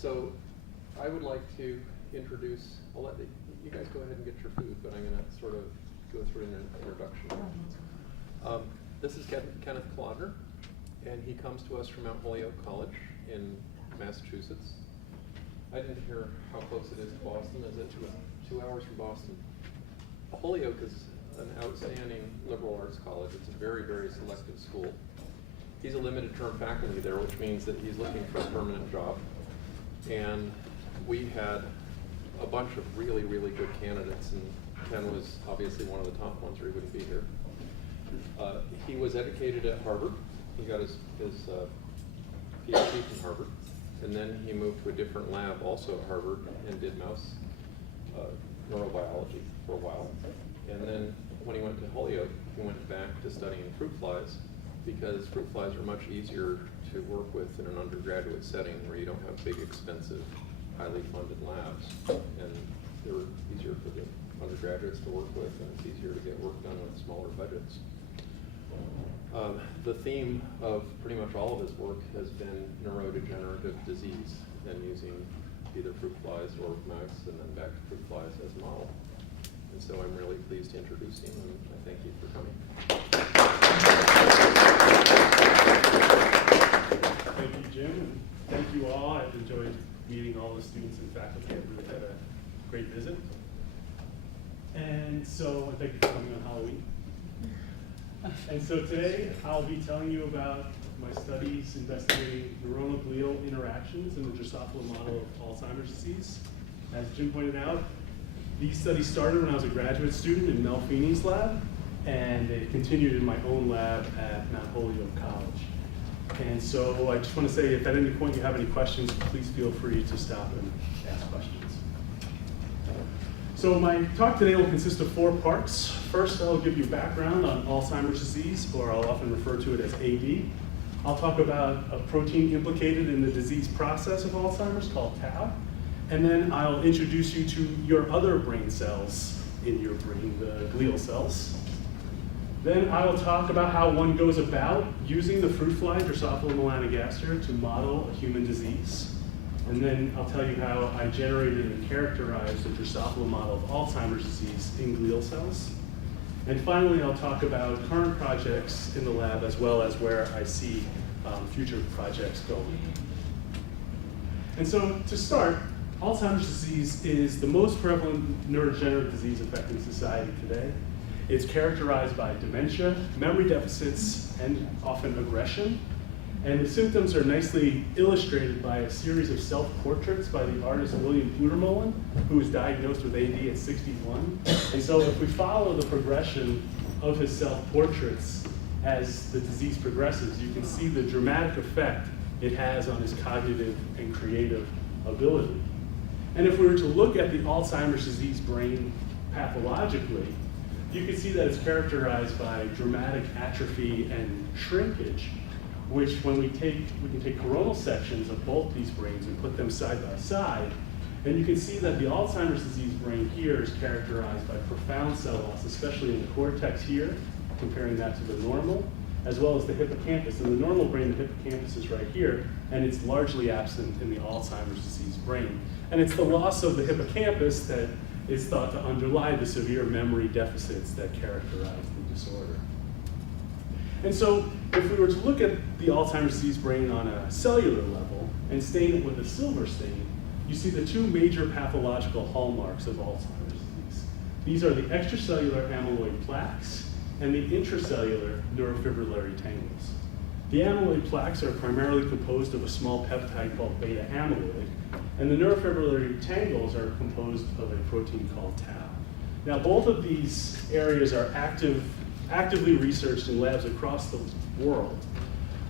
So I would like to introduce, I'll let you guys go ahead and get your food, but I'm going to sort of go through an introduction. This is Kenneth Clodner, and he comes to us from Mount Holyoke College in Massachusetts. I didn't hear how close it is to Boston. Is it 2 hours from Boston? Holyoke is an outstanding liberal arts college. It's a very, very selective school. He's a limited term faculty there, which means that he's looking for a permanent job. And we had a bunch of really, really good candidates, and Ken was obviously one of the top ones, or he wouldn't be here. He was educated at Harvard. He got his PhD from Harvard, and then he moved to a different lab, also at Harvard, and did mouse neurobiology for a while. And then when he went to Holyoke, he went back to studying fruit flies, because fruit flies are much easier to work with in an undergraduate setting where you don't have big, expensive, highly funded labs. And they're easier for the undergraduates to work with, and it's easier to get work done with smaller budgets. The theme of pretty much all of his work has been neurodegenerative disease, and using either fruit flies or mice, and then back to fruit flies as a model. And so I'm really pleased to introduce him, and I thank you for coming. Thank you, Jim, and thank you all. I've enjoyed meeting all the students and faculty. I've really had a great visit. And so, thank you for coming on Halloween. And so today, I'll be telling you about my studies investigating neuronal glial interactions in the Drosophila model of Alzheimer's disease. As Jim pointed out, these studies started when I was a graduate student in Mel Feeney's lab, and they continued in my own lab at Mount Holyoke College. And so I just want to say, if at any point you have any questions, please feel free to stop and ask questions. So my talk today will consist of 4 parts. First, I'll give you background on Alzheimer's disease, or I'll often refer to it as AD. I'll talk about a protein implicated in the disease process of Alzheimer's called tau. And then I'll introduce you to your other brain cells in your brain, the glial cells. Then I will talk about how one goes about using the fruit fly, Drosophila melanogaster, to model a human disease. And then I'll tell you how I generated and characterized the Drosophila model of Alzheimer's disease in glial cells. And finally, I'll talk about current projects in the lab, as well as where I see future projects going. And so to start, Alzheimer's disease is the most prevalent neurodegenerative disease affecting society today. It's characterized by dementia, memory deficits, and often aggression. And the symptoms are nicely illustrated by a series of self-portraits by the artist William Pludermolen, who was diagnosed with AD at 61. And so if we follow the progression of his self-portraits as the disease progresses, you can see the dramatic effect it has on his cognitive and creative ability. And if we were to look at the Alzheimer's disease brain pathologically, you can see that it's characterized by dramatic atrophy and shrinkage, which when we can take coronal sections of both these brains and put them side by side, and you can see that the Alzheimer's disease brain here is characterized by profound cell loss, especially in the cortex here, comparing that to the normal, as well as the hippocampus. In the normal brain, the hippocampus is right here, and it's largely absent in the Alzheimer's disease brain. And it's the loss of the hippocampus that is thought to underlie the severe memory deficits that characterize the disorder. And so if we were to look at the Alzheimer's disease brain on a cellular level and stain it with a silver stain, you see the 2 major pathological hallmarks of Alzheimer's disease. These are the extracellular amyloid plaques and the intracellular neurofibrillary tangles. The amyloid plaques are primarily composed of a small peptide called beta amyloid, and the neurofibrillary tangles are composed of a protein called tau. Now, both of these areas are actively researched in labs across the world,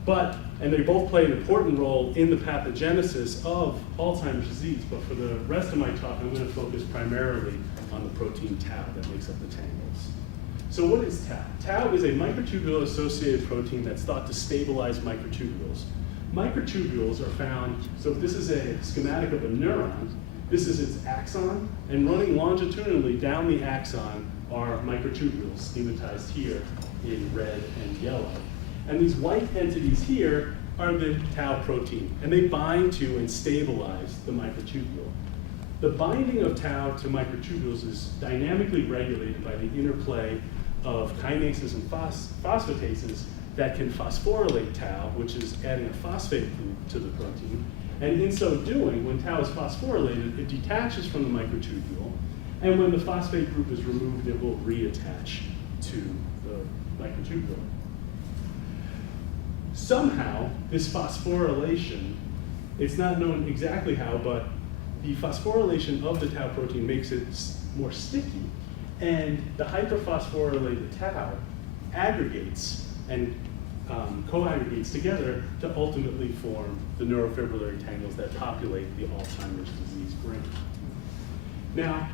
and they both play an important role in the pathogenesis of Alzheimer's disease, but for the rest of my talk, I'm going to focus primarily on the protein tau that makes up the tangles. So what is tau? Tau is a microtubule-associated protein that's thought to stabilize microtubules. Microtubules are found, so if this is a schematic of a neuron, this is its axon, and running longitudinally down the axon are microtubules, schematized here in red and yellow. And these white entities here are the tau protein, and they bind to and stabilize the microtubule. The binding of tau to microtubules is dynamically regulated by the interplay of kinases and phosphatases that can phosphorylate tau, which is adding a phosphate group to the protein. And in so doing, when tau is phosphorylated, it detaches from the microtubule, and when the phosphate group is removed, it will reattach to the microtubule. Somehow, this phosphorylation, it's not known exactly how, but the phosphorylation of the tau protein makes it more sticky, and the hyperphosphorylated tau aggregates and co-aggregates together to ultimately form the neurofibrillary tangles that populate the Alzheimer's disease brain. Now,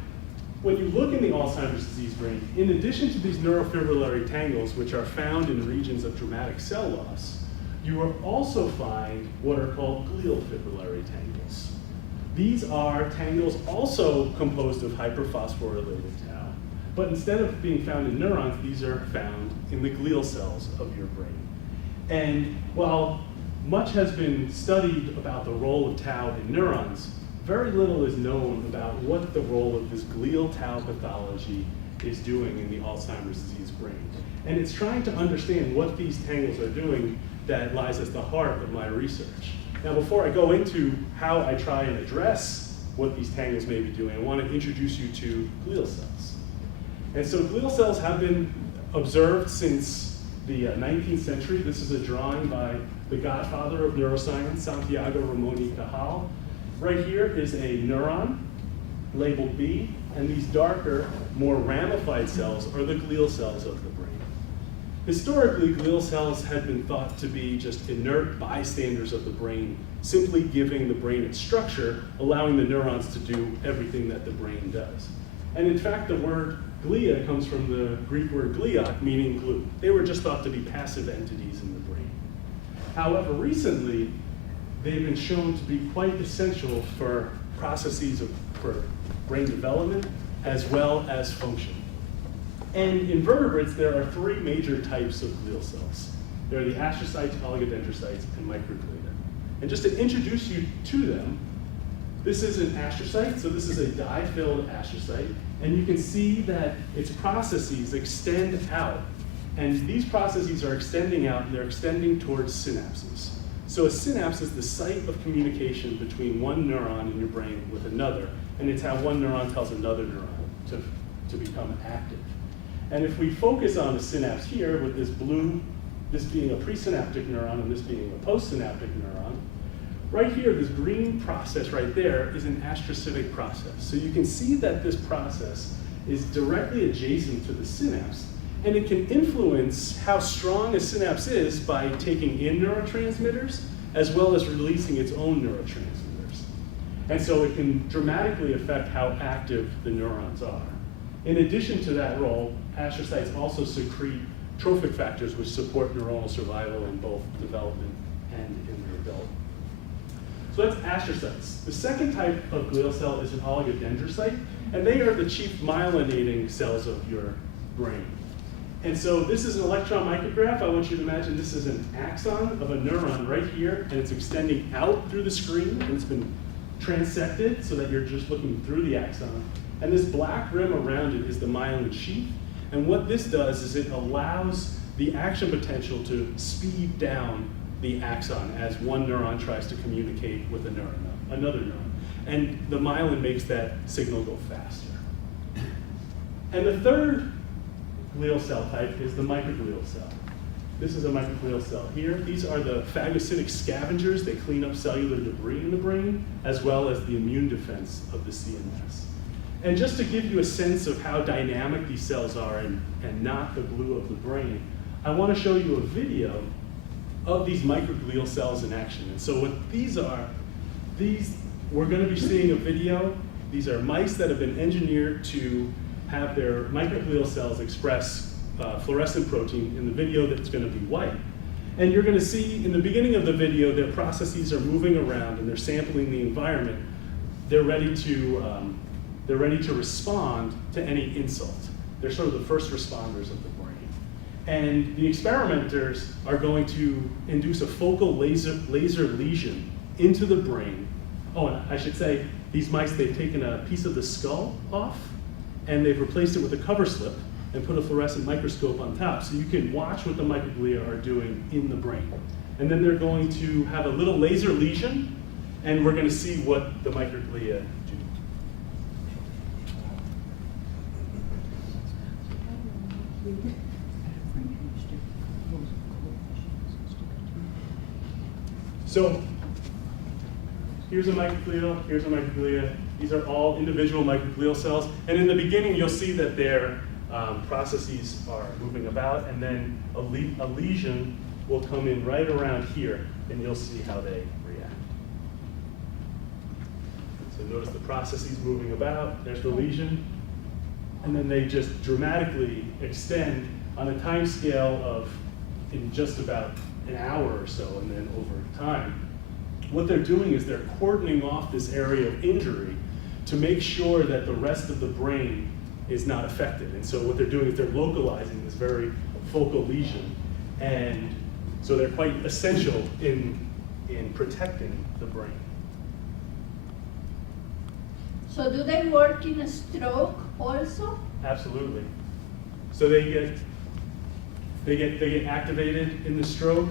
when you look in the Alzheimer's disease brain, in addition to these neurofibrillary tangles, which are found in regions of dramatic cell loss, you will also find what are called glial fibrillary tangles. These are tangles also composed of hyperphosphorylated tau, but instead of being found in neurons, these are found in the glial cells of your brain. And while much has been studied about the role of tau in neurons, very little is known about what the role of this glial tau pathology is doing in the Alzheimer's disease brain. And it's trying to understand what these tangles are doing that lies at the heart of my research. Now, before I go into how I try and address what these tangles may be doing, I want to introduce you to glial cells. And so glial cells have been observed since the 19th century. This is a drawing by the godfather of neuroscience, Santiago Ramon y Cajal. Right here is a neuron labeled B, and these darker, more ramified cells are the glial cells of the brain. Historically, glial cells had been thought to be just inert bystanders of the brain, simply giving the brain its structure, allowing the neurons to do everything that the brain does. And in fact, the word glia comes from the Greek word gliok, meaning glue. They were just thought to be passive entities in the brain. However, recently, they've been shown to be quite essential for processes for brain development as well as function. And in vertebrates, there are three major types of glial cells. There are the astrocytes, oligodendrocytes, and microglia. And just to introduce you to them, this is an astrocyte, so this is a dye-filled astrocyte, and you can see that its processes extend out. And these processes are extending out, and they're extending towards synapses. So a synapse is the site of communication between one neuron in your brain with another, and it's how one neuron tells another neuron to become active. And if we focus on the synapse here with this blue, this being a presynaptic neuron and this being a postsynaptic neuron, right here, this green process right there is an astrocytic process. So you can see that this process is directly adjacent to the synapse, and it can influence how strong a synapse is by taking in neurotransmitters as well as releasing its own neurotransmitters. And so it can dramatically affect how active the neurons are. In addition to that role, astrocytes also secrete trophic factors which support neuronal survival in both development and in the adult. So that's astrocytes. The second type of glial cell is an oligodendrocyte, and they are the chief myelinating cells of your brain. And so this is an electron micrograph. I want you to imagine this is an axon of a neuron right here, and it's extending out through the screen, and it's been transected so that you're just looking through the axon. And this black rim around it is the myelin sheath. And what this does is it allows the action potential to speed down the axon as one neuron tries to communicate with another neuron. And the myelin makes that signal go faster. And the third glial cell type is the microglial cell. This is a microglial cell here. These are the phagocytic scavengers. They clean up cellular debris in the brain, as well as the immune defense of the CNS. And just to give you a sense of how dynamic these cells are and not the glue of the brain, I want to show you a video of these microglial cells in action. And so what these are, we're going to be seeing a video. These are mice that have been engineered to have their microglial cells express fluorescent protein. In the video, that's going to be white. And you're going to see in the beginning of the video, their processes are moving around and they're sampling the environment. They're ready to respond to any insult. They're sort of the first responders of the brain. And the experimenters are going to induce a focal laser lesion into the brain. Oh, and I should say, these mice, they've taken a piece of the skull off, and they've replaced it with a cover slip and put a fluorescent microscope on top, so you can watch what the microglia are doing in the brain. And then they're going to have a little laser lesion, and we're going to see what the microglia do. So here's a microglial, here's a microglia. These are all individual microglial cells. And in the beginning, you'll see that their processes are moving about, and then a lesion will come in right around here, and you'll see how they react. So notice the processes moving about. There's the lesion. And then they just dramatically extend on a time scale of in just about an hour or so, and then over time. What they're doing is they're cordoning off this area of injury to make sure that the rest of the brain is not affected. And so what they're doing is they're localizing this very focal lesion. And so they're quite essential in protecting the brain. So do they work in a stroke also? Absolutely. So they get activated in the stroke.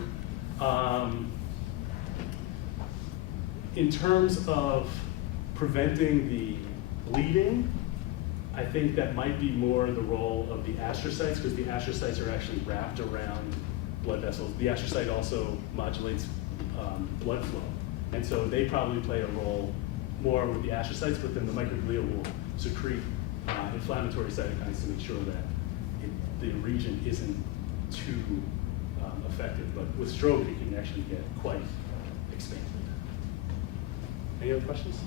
In terms of preventing the bleeding, I think that might be more the role of the astrocytes, because the astrocytes are actually wrapped around blood vessels. The astrocyte also modulates blood flow. And so they probably play a role more with the astrocytes, but then the microglia will secrete inflammatory cytokines to make sure that the region isn't too affected. But with stroke, it can actually get quite expanded. Any other questions?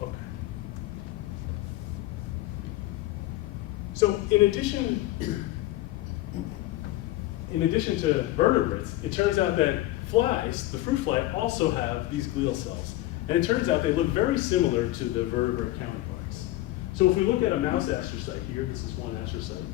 Okay. So in addition to vertebrates, it turns out that flies, the fruit fly, also have these glial cells. And it turns out they look very similar to the vertebrate counterparts. So if we look at a mouse astrocyte here, this is one astrocyte,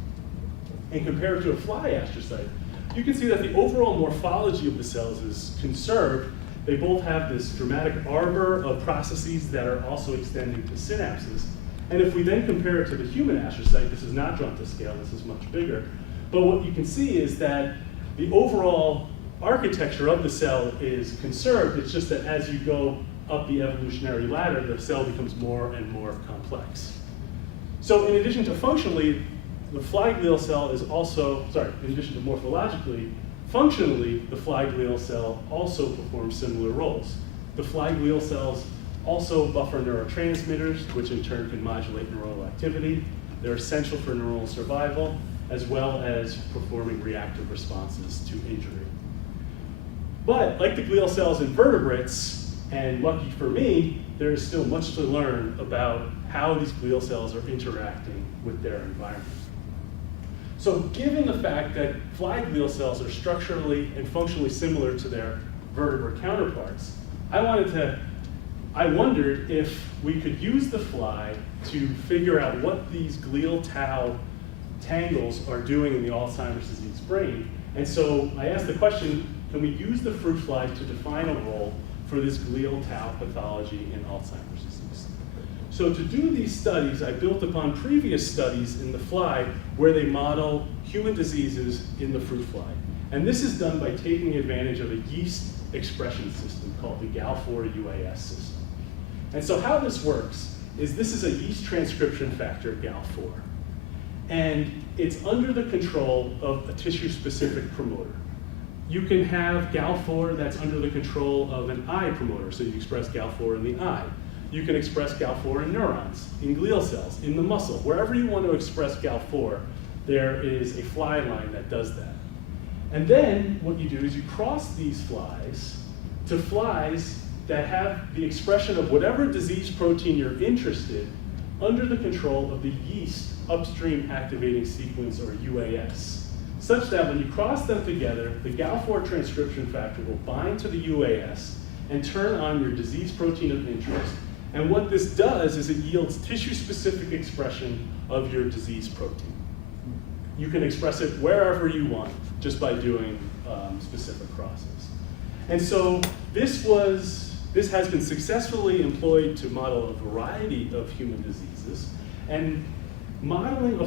and compare it to a fly astrocyte, you can see that the overall morphology of the cells is conserved. They both have this dramatic arbor of processes that are also extending to synapses. And if we then compare it to the human astrocyte, this is not drawn to scale, this is much bigger. But what you can see is that the overall architecture of the cell is conserved. It's just that as you go up the evolutionary ladder, the cell becomes more and more complex. So in addition to functionally, the fly glial cell is also, in addition to morphologically, functionally, the fly glial cell also performs similar roles. The fly glial cells also buffer neurotransmitters, which in turn can modulate neuronal activity. They're essential for neuronal survival, as well as performing reactive responses to injury. But like the glial cells in vertebrates, and lucky for me, there is still much to learn about how these glial cells are interacting with their environment. So given the fact that fly glial cells are structurally and functionally similar to their vertebrate counterparts, I wondered if we could use the fly to figure out what these glial tau tangles are doing in the Alzheimer's disease brain. And so I asked the question, can we use the fruit fly to define a role for this glial tau pathology in Alzheimer's disease? So to do these studies, I built upon previous studies in the fly where they model human diseases in the fruit fly. And this is done by taking advantage of a yeast expression system called the Gal4 UAS system. And so how this works is this is a yeast transcription factor, Gal4. And it's under the control of a tissue-specific promoter. You can have Gal4 that's under the control of an eye promoter, so you express Gal4 in the eye. You can express Gal4 in neurons, in glial cells, in the muscle. Wherever you want to express Gal4, there is a fly line that does that. And then what you do is you cross these flies to flies that have the expression of whatever disease protein you're interested under the control of the yeast upstream activating sequence, or UAS, such that when you cross them together, the Gal4 transcription factor will bind to the UAS and turn on your disease protein of interest. And what this does is it yields tissue-specific expression of your disease protein. you can express it wherever you want just by doing specific crosses. And so this has been successfully employed to model a variety of human diseases. And modeling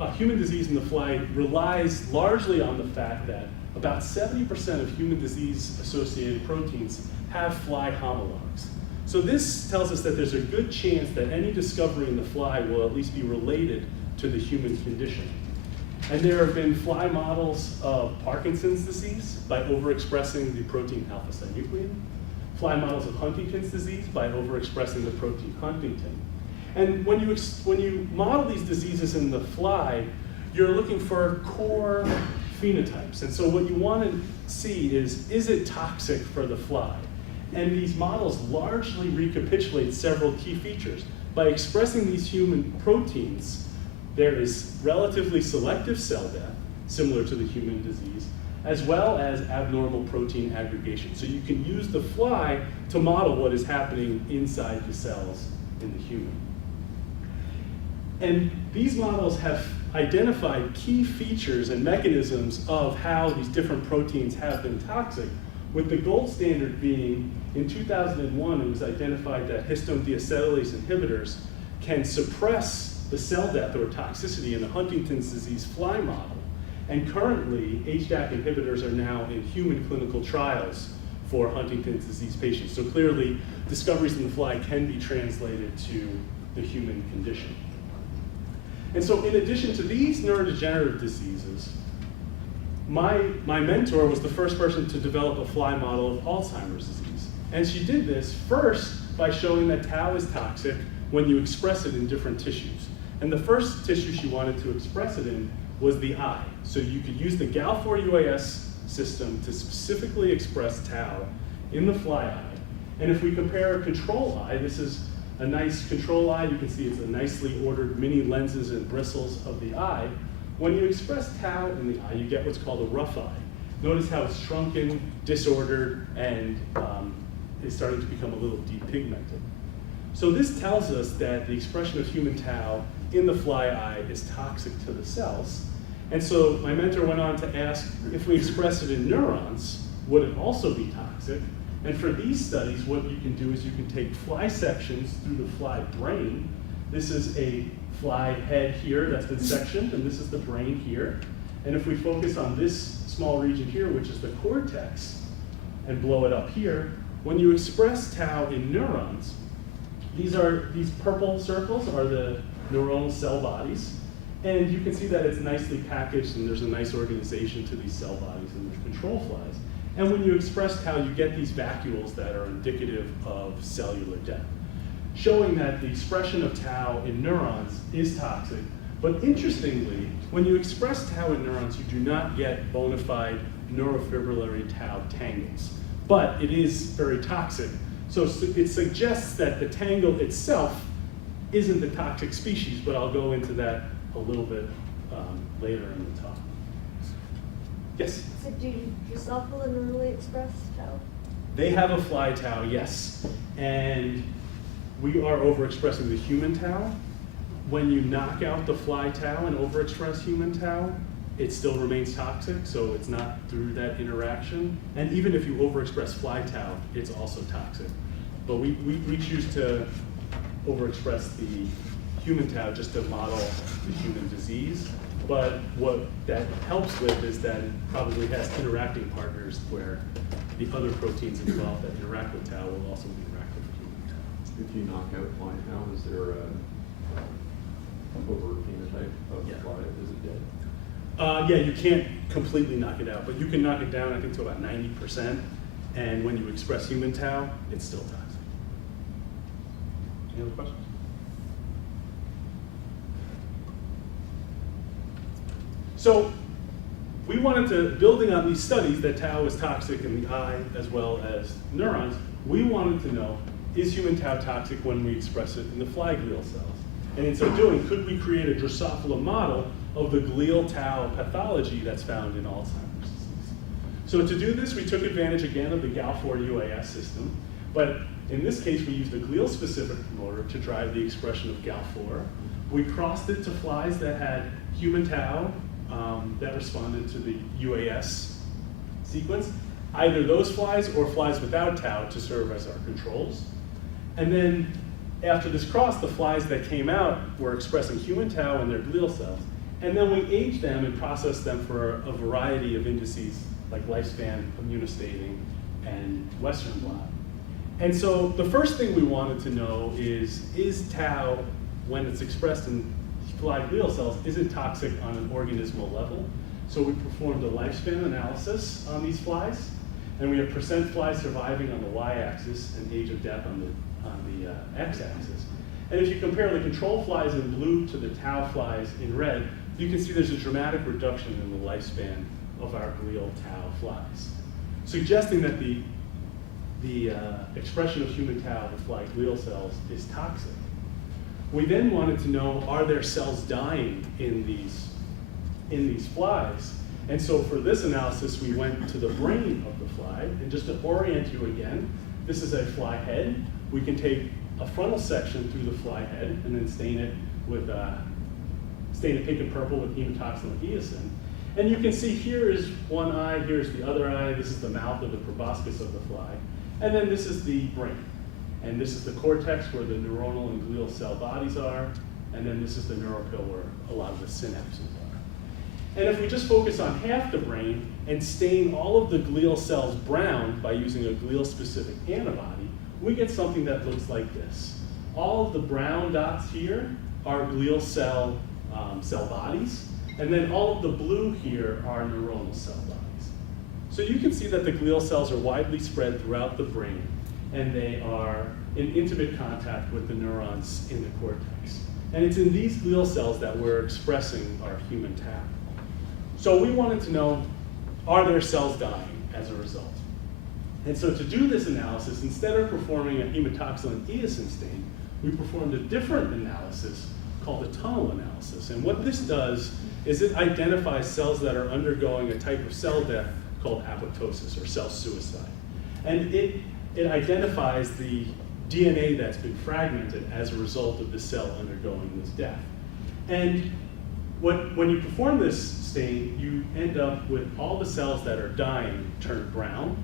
a human disease in the fly relies largely on the fact that about 70% of human disease-associated proteins have fly homologs. So this tells us that there's a good chance that any discovery in the fly will at least be related to the human condition. And there have been fly models of Parkinson's disease by overexpressing the protein alpha-synuclein, fly models of Huntington's disease by overexpressing the protein huntingtin. And when you model these diseases in the fly, you're looking for core phenotypes. And so what you want to see is it toxic for the fly? And these models largely recapitulate several key features. By expressing these human proteins, there is relatively selective cell death, similar to the human disease, as well as abnormal protein aggregation. So you can use the fly to model what is happening inside the cells in the human. And these models have identified key features and mechanisms of how these different proteins have been toxic, with the gold standard being, in 2001, it was identified that histone deacetylase inhibitors can suppress the cell death or toxicity in the Huntington's disease fly model. And currently, HDAC inhibitors are now in human clinical trials for Huntington's disease patients. So clearly, discoveries in the fly can be translated to the human condition. And so in addition to these neurodegenerative diseases, my mentor was the first person to develop a fly model of Alzheimer's disease. And she did this first by showing that tau is toxic when you express it in different tissues. And the first tissue she wanted to express it in was the eye. So you could use the Gal4 UAS system to specifically express tau in the fly eye. And if we compare a control eye, this is a nice control eye. You can see it's a nicely ordered mini lenses and bristles of the eye. When you express tau in the eye, you get what's called a rough eye. Notice how it's shrunken, disordered, and is starting to become a little depigmented. So this tells us that the expression of human tau in the fly eye is toxic to the cells. And so my mentor went on to ask, if we express it in neurons, would it also be toxic? And for these studies, what you can do is you can take fly sections through the fly brain. This is a fly head here that's been sectioned, and this is the brain here. And if we focus on this small region here, which is the cortex, and blow it up here, when you express tau in neurons, these purple circles are the neuronal cell bodies. And you can see that it's nicely packaged and there's a nice organization to these cell bodies in the control flies. And when you express tau, you get these vacuoles that are indicative of cellular death, showing that the expression of tau in neurons is toxic. But interestingly, when you express tau in neurons, you do not get bona fide neurofibrillary tau tangles. But it is very toxic. So it suggests that the tangle itself isn't the toxic species, but I'll go into that a little bit later in the talk. Yes? So do Drosophila normally express tau? They have a fly tau, yes. And we are overexpressing the human tau. When you knock out the fly tau and overexpress human tau, it still remains toxic, so it's not through that interaction. And even if you overexpress fly tau, it's also toxic. But we choose to overexpress the human tau just to model the human disease. But what that helps with is that it probably has interacting partners where the other proteins involved that interact with tau will also interact with human tau. If you knock out fly tau, is there a overt phenotype of the fly? Is it dead? Yeah, you can't completely knock it out, but you can knock it down, I think, to about 90%. And when you express human tau, it's still toxic. Any other questions? So we wanted to, building on these studies that tau is toxic in the eye as well as neurons, we wanted to know, is human tau toxic when we express it in the fly glial cells? And in so doing, could we create a Drosophila model of the glial tau pathology that's found in Alzheimer's disease? So to do this, we took advantage again of the Gal4 UAS system, but in this case, we used a glial-specific promoter to drive the expression of Gal4. We crossed it to flies that had human tau that responded to the UAS sequence, either those flies or flies without tau to serve as our controls. And then after this cross, the flies that came out were expressing human tau in their glial cells. And then we aged them and processed them for a variety of indices like lifespan, immunostating, and Western blot. And so the first thing we wanted to know is tau, when it's expressed in fly glial cells, is it toxic on an organismal level? So we performed a lifespan analysis on these flies, and we have percent flies surviving on the y-axis and age of death on the x-axis. And if you compare the control flies in blue to the tau flies in red, you can see there's a dramatic reduction in the lifespan of our glial tau flies, suggesting that the expression of human tau in fly glial cells is toxic. We then wanted to know, are there cells dying in these flies? And so for this analysis, we went to the brain of the fly. And just to orient you again, this is a fly head. We can take a frontal section through the fly head and then stain it pink and purple with hematoxylin and eosin. And you can see here is one eye, here's the other eye, this is the mouth of the proboscis of the fly. And then this is the brain. And this is the cortex where the neuronal and glial cell bodies are. And then this is the neuropil where a lot of the synapses are. And if we just focus on half the brain and stain all of the glial cells brown by using a glial-specific antibody, we get something that looks like this. All of the brown dots here are glial cell bodies. And then all of the blue here are neuronal cell bodies. So you can see that the glial cells are widely spread throughout the brain, and they are in intimate contact with the neurons in the cortex. And it's in these glial cells that we're expressing our human tau. So we wanted to know, are there cells dying as a result? And so to do this analysis, instead of performing a hematoxylin eosin stain, we performed a different analysis called a tunnel analysis. And what this does is it identifies cells that are undergoing a type of cell death called apoptosis, or cell suicide. And it identifies the DNA that's been fragmented as a result of the cell undergoing this death. And when you perform this stain, you end up with all the cells that are dying turned brown,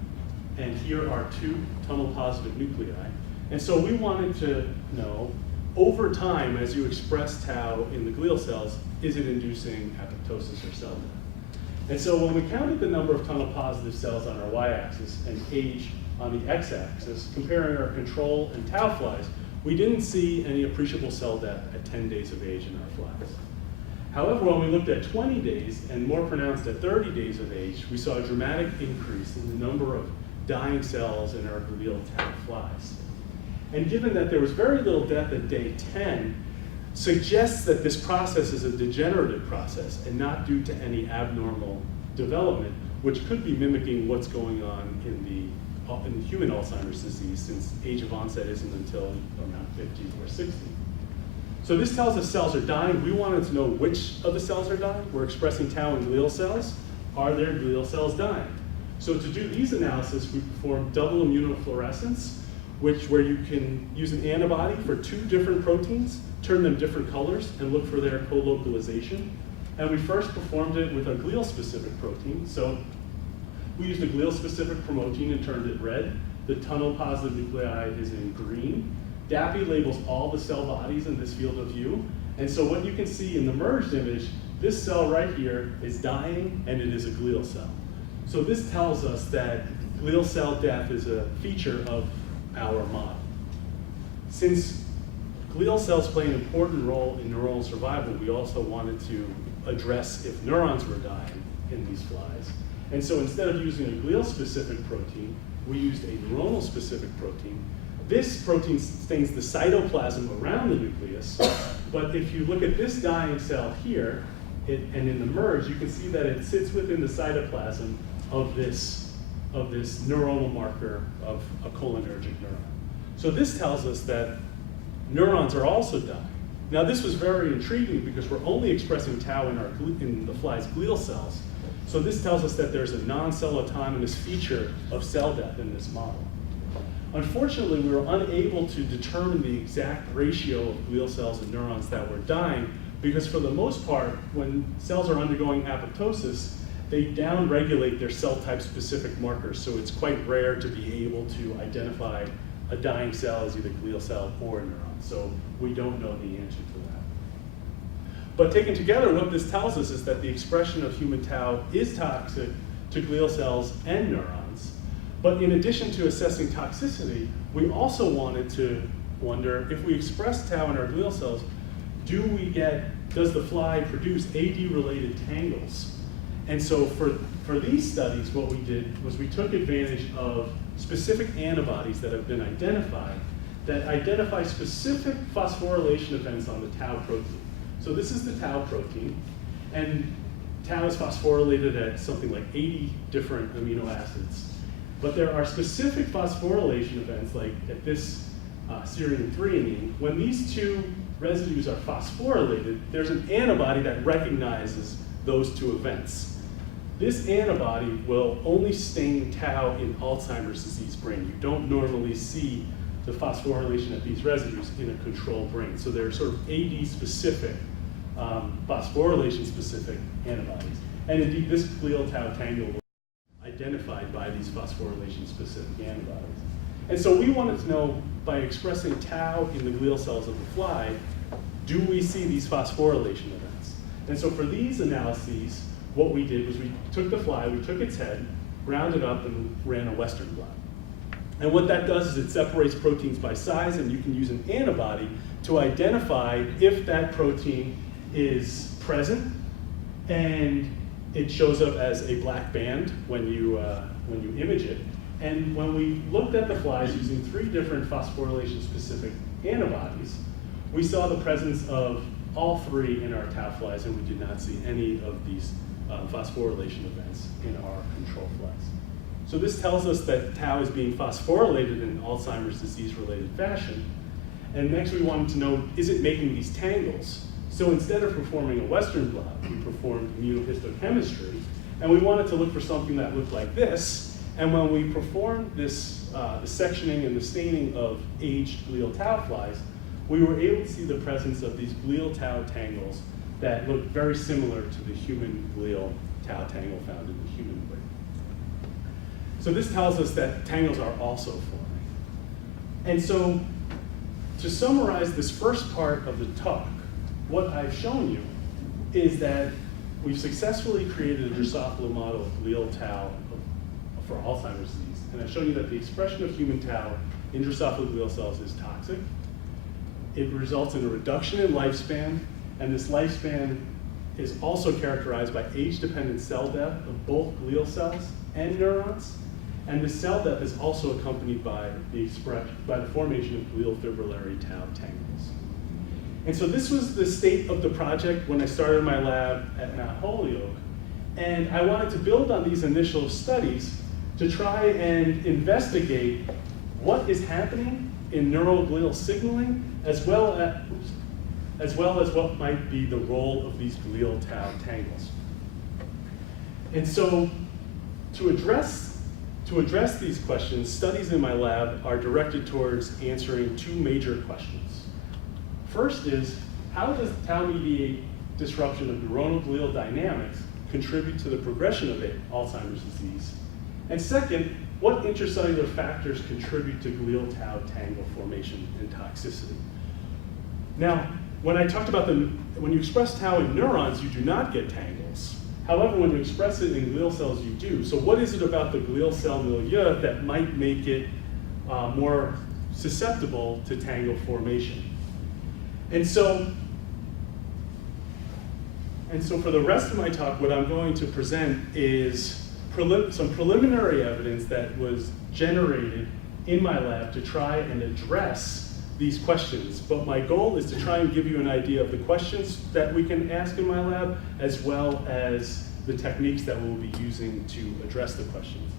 and here are 2 tunnel-positive nuclei. And so we wanted to know, over time, as you express tau in the glial cells, is it inducing apoptosis or cell death? And so when we counted the number of tunnel-positive cells on our y-axis and age on the x-axis, comparing our control and tau flies, we didn't see any appreciable cell death at 10 days of age in our flies. However, when we looked at 20 days and more pronounced at 30 days of age, we saw a dramatic increase in the number of dying cells in our glial tau flies. And given that there was very little death at day 10, suggests that this process is a degenerative process and not due to any abnormal development, which could be mimicking what's going on in human Alzheimer's disease, since age of onset isn't until around 50 or 60. So this tells us cells are dying. We wanted to know which of the cells are dying. We're expressing tau in glial cells. Are there glial cells dying? So to do these analyses, we performed double immunofluorescence, where you can use an antibody for 2 different proteins, turn them different colors, and look for their co-localization. And we first performed it with a glial-specific protein. So we used a glial-specific promoting and turned it red. The tunnel-positive nuclei is in green. DAPI labels all the cell bodies in this field of view. And so what you can see in the merged image, this cell right here is dying, and it is a glial cell. So this tells us that glial cell death is a feature of our model. Since glial cells play an important role in neuronal survival, we also wanted to address if neurons were dying in these flies. And so instead of using a glial-specific protein, we used a neuronal-specific protein. This protein stains the cytoplasm around the nucleus, but if you look at this dying cell here, and in the merge, you can see that it sits within the cytoplasm of this neuronal marker of a cholinergic neuron. So this tells us that neurons are also dying. Now this was very intriguing because we're only expressing tau in the fly's glial cells. So this tells us that there's a non-cell autonomous feature of cell death in this model. Unfortunately, we were unable to determine the exact ratio of glial cells and neurons that were dying, because for the most part, when cells are undergoing apoptosis, they downregulate their cell type specific markers. So it's quite rare to be able to identify a dying cell as either glial cell or a neuron. So we don't know the answer to that. But taken together, what this tells us is that the expression of human tau is toxic to glial cells and neurons. But in addition to assessing toxicity, we also wanted to wonder if we express tau in our glial cells, does the fly produce AD-related tangles? And so for these studies, what we did was we took advantage of specific antibodies that have been identified that identify specific phosphorylation events on the tau protein. So this is the tau protein, and tau is phosphorylated at something like 80 different amino acids. But there are specific phosphorylation events, like at this serine threonine. When these two residues are phosphorylated, there's an antibody that recognizes those two events. This antibody will only stain tau in Alzheimer's disease brain. You don't normally see the phosphorylation of these residues in a control brain. So they're sort of AD-specific, phosphorylation-specific antibodies. And indeed, this glial tau tangle was identified by these phosphorylation-specific antibodies. And so we wanted to know, by expressing tau in the glial cells of the fly, do we see these phosphorylation events? And so for these analyses, what we did was we took the fly, we took its head, ground it up, and ran a Western blot. And what that does is it separates proteins by size, and you can use an antibody to identify if that protein is present, and it shows up as a black band when you image it. And when we looked at the flies using 3 different phosphorylation-specific antibodies, we saw the presence of all 3 in our tau flies, and we did not see any of these phosphorylation events in our control flies. So this tells us that tau is being phosphorylated in Alzheimer's disease-related fashion. And next we wanted to know, is it making these tangles? So instead of performing a Western blot, we performed immunohistochemistry, and we wanted to look for something that looked like this. And when we performed this, the sectioning and the staining of aged glial tau flies, we were able to see the presence of these glial tau tangles that look very similar to the human glial tau tangle found in the human brain. So this tells us that tangles are also forming. And so to summarize this first part of the talk, what I've shown you is that we've successfully created a Drosophila model of glial tau for Alzheimer's disease. And I've shown you that the expression of human tau in Drosophila glial cells is toxic. It results in a reduction in lifespan, and this lifespan is also characterized by age-dependent cell death of both glial cells and neurons. And the cell death is also accompanied by the formation of glial fibrillary tau tangles. And so this was the state of the project when I started my lab at Mount Holyoke. And I wanted to build on these initial studies to try and investigate what is happening in neuroglial signaling, as well as what might be the role of these glial tau tangles. And so to address these questions, studies in my lab are directed towards answering 2 major questions. First is, how does tau-mediated disruption of neuronal glial dynamics contribute to the progression of Alzheimer's disease? And second, what intracellular factors contribute to glial tau tangle formation and toxicity? Now, when I talked about when you express tau in neurons, you do not get tangles. However, when you express it in glial cells, you do. So what is it about the glial cell milieu that might make it more susceptible to tangle formation? And so for the rest of my talk, what I'm going to present is some preliminary evidence that was generated in my lab to try and address these questions. But my goal is to try and give you an idea of the questions that we can ask in my lab, as well as the techniques that we'll be using to address the questions.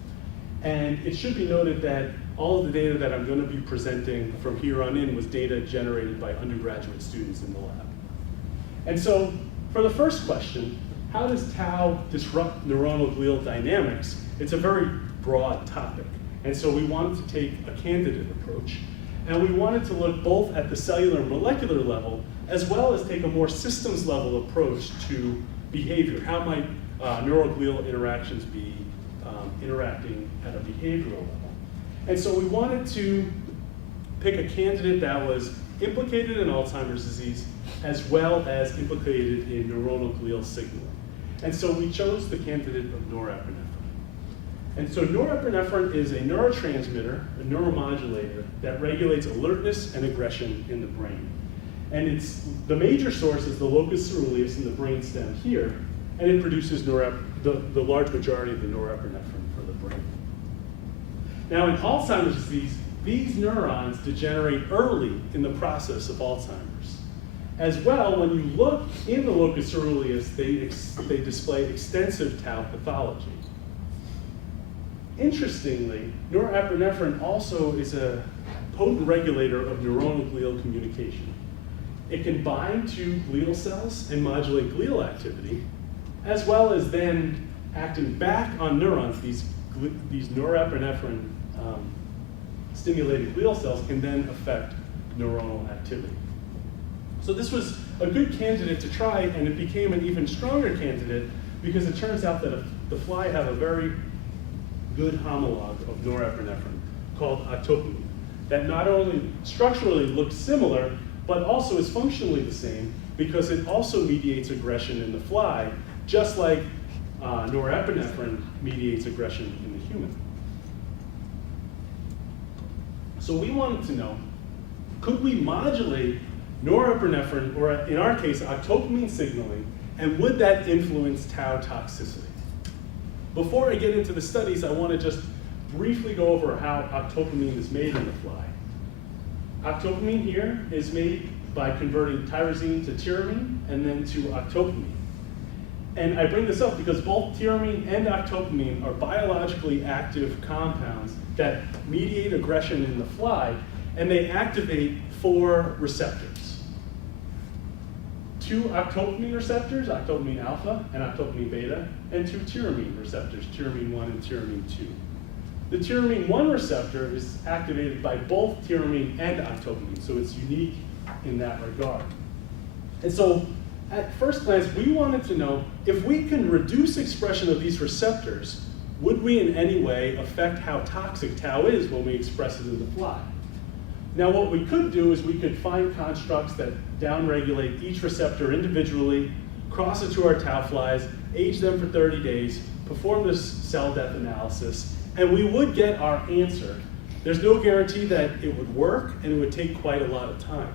And it should be noted that all of the data that I'm going to be presenting from here on in was data generated by undergraduate students in the lab. And so for the first question, how does tau disrupt neuronal glial dynamics? It's a very broad topic. And so we wanted to take a candidate approach. And we wanted to look both at the cellular and molecular level, as well as take a more systems level approach to behavior. How might neuroglial interactions be interacting at a behavioral level? And so we wanted to pick a candidate that was implicated in Alzheimer's disease, as well as implicated in neuronal glial signaling. And so we chose the candidate of norepinephrine. And so norepinephrine is a neurotransmitter, a neuromodulator, that regulates alertness and aggression in the brain. And the major source is the locus ceruleus in the brainstem here, and it produces the large majority of the norepinephrine for the brain. Now in Alzheimer's disease, these neurons degenerate early in the process of Alzheimer's. As well, when you look in the locus ceruleus, they display extensive tau pathology. Interestingly, norepinephrine also is a potent regulator of neuronal glial communication. It can bind to glial cells and modulate glial activity, as well as then acting back on neurons. These norepinephrine stimulated glial cells can then affect neuronal activity. So this was a good candidate to try, and it became an even stronger candidate because it turns out that the fly have a very good homologue of norepinephrine called octopamine that not only structurally looks similar, but also is functionally the same because it also mediates aggression in the fly, just like norepinephrine mediates aggression in the human. So we wanted to know, could we modulate norepinephrine, or in our case, octopamine signaling, and would that influence tau toxicity? Before I get into the studies, I want to just briefly go over how octopamine is made in the fly. Octopamine here is made by converting tyrosine to tyramine and then to octopamine. And I bring this up because both tyramine and octopamine are biologically active compounds that mediate aggression in the fly, and they activate 4 receptors. 2 octopamine receptors, octopamine alpha and octopamine beta, and 2 tyramine receptors, tyramine 1 and tyramine 2. The tyramine 1 receptor is activated by both tyramine and octopamine, so it's unique in that regard. And so at first glance, we wanted to know if we can reduce expression of these receptors, would we in any way affect how toxic tau is when we express it in the fly? Now what we could do is we could find constructs that downregulate each receptor individually, cross it to our tau flies, age them for 30 days, perform this cell death analysis, and we would get our answer. There's no guarantee that it would work, and it would take quite a lot of time.